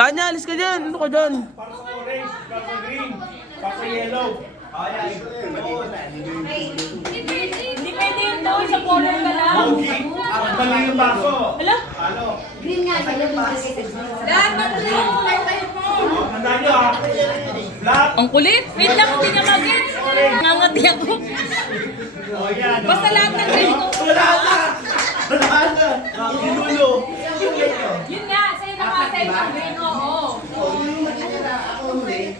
Tanya, alis ka dyan. Ano ka dyan? Para sa orange, para sa green, para sa yellow. Hindi pwede yung daw sa corner ka lang. Ang dali yung baso. Hala? Ano? Green nga, sa'yo baso. Dan, ba't tayo mo? Tandaan nyo ha. Black. Ang kulit. Wait lang, hindi niya mag-get. Nangangati ako. O yan. Basta lahat ng green ko. Wala na. Wala na. Ginulo. Yun nga, sa'yo nakasay ang green ko.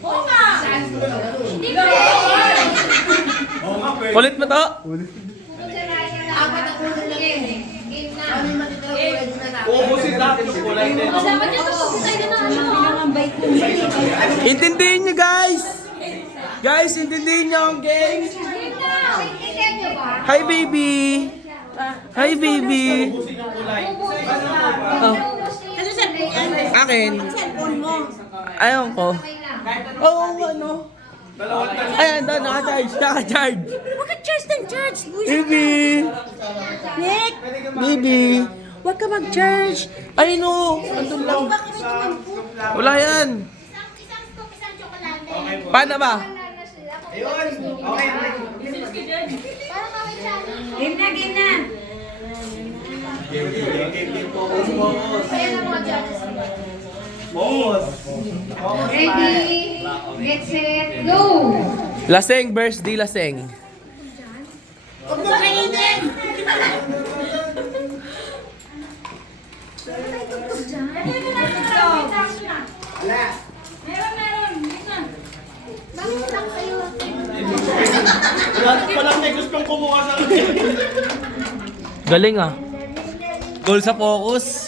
Oo nga. Hindi ko. Oo nga, pwede. Kulit mo to. Apat ang ulo lang yun eh. Game na. Ano yung matitira kulay doon na Uubusin lahat yung kulay din. Dapat yung kapag tayo na ano. Intindihin nyo guys. Guys, intindihin nyo ang game. Intindihan nyo ba? Hi baby. Hi baby. Uubusin yung kulay. Oh, Ano cellphone? akin. Cellphone mo. Ayaw ko. Oo, ano? Dalawang tali. Ayan, doon, naka-charge. Naka-charge. Bakit charge ng charge? Baby. Nick! Baby. Huwag ka mag-charge. Ay no. Andun lang. Wala yan. Paano ba? Game na, game na. Ready, get set, go! Laseng versus di laseng. Huwag mo kainin! Bakit lang kayo? Walang may gustong kumuha sa akin. Galing ah. Goal sa focus.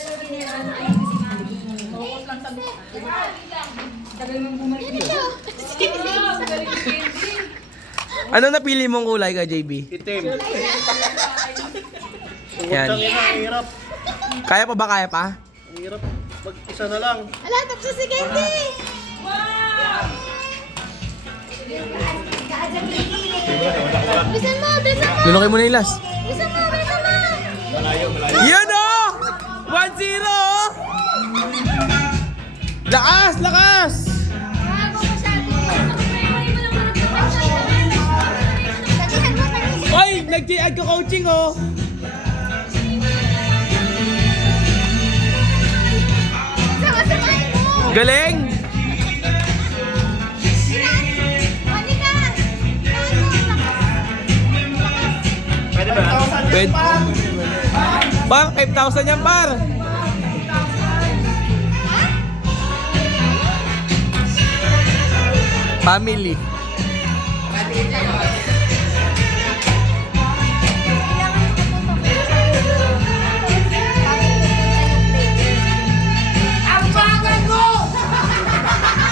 Ano napili mong kulay ka, JB? Itim. Yan. Ang hirap. Kaya pa ba? Kaya pa? Ang hirap. Mag-isa na lang. Ala, tapos si Candy! Bisan mo, bisan mo! Lunukin mo na yung last. Bisan mo, bisan mo! Yan oh! 1-0 oh! Lakas! Lakas! Bago masyado. Tagihan mo, tagihan. Oy! Nag-add ko coaching oh! Sama-samahin mo! Galing! Monica! Pwede ba? Pwede. Par, 5,000 yan par! Family.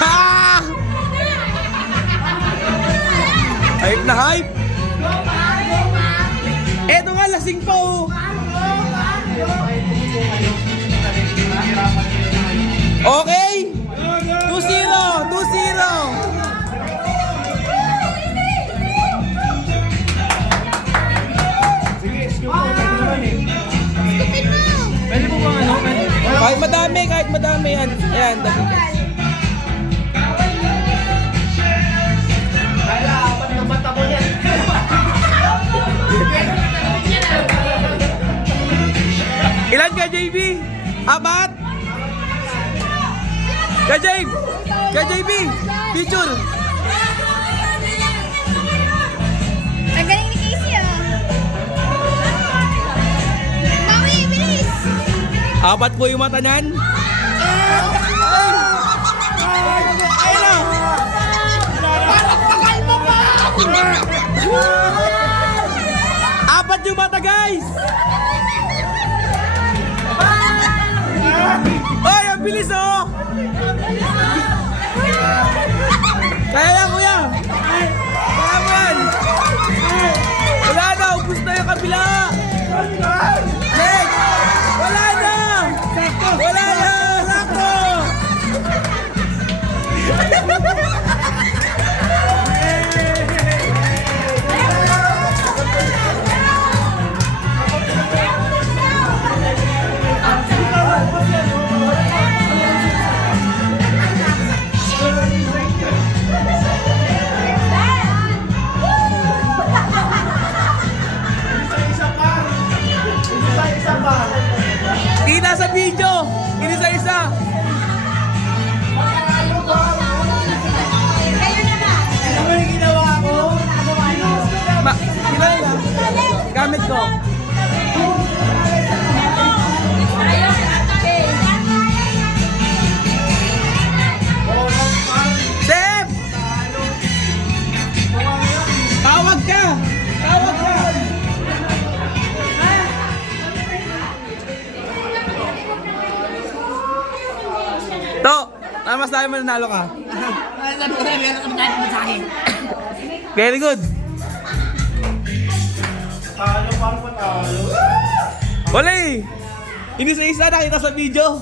Ha! Hype na hype! Eto nga, lasing pa oh! Okay! 2-0! 2-0! Pwede mo bang ano? Kahit madami yan. Ayan, dami. Kaya, apat na mata mo yan. Ilan ka, JB? Apat? Ka, JB? Ka, JB? Teacher? Ang galing ni Casey ah! Mami, bilis! Apat po yung mata niyan? Ay na! Pakalma pa! Apat yung mata, guys! Ay, ang bilis oh! Kaya yan, kuya! Kaya mo yan! Wala na, ubus na yung kabila! Next! Wala na! Wala na! Sakto! ko. Sep! Tawag ka! Tawag ka! To! Tama sa akin mananalo ka. Sabi ko sa'yo, meron kami tayo masahin. Very good. Talo, parang patalo. Wala eh! Inisa-isa nakita sa video.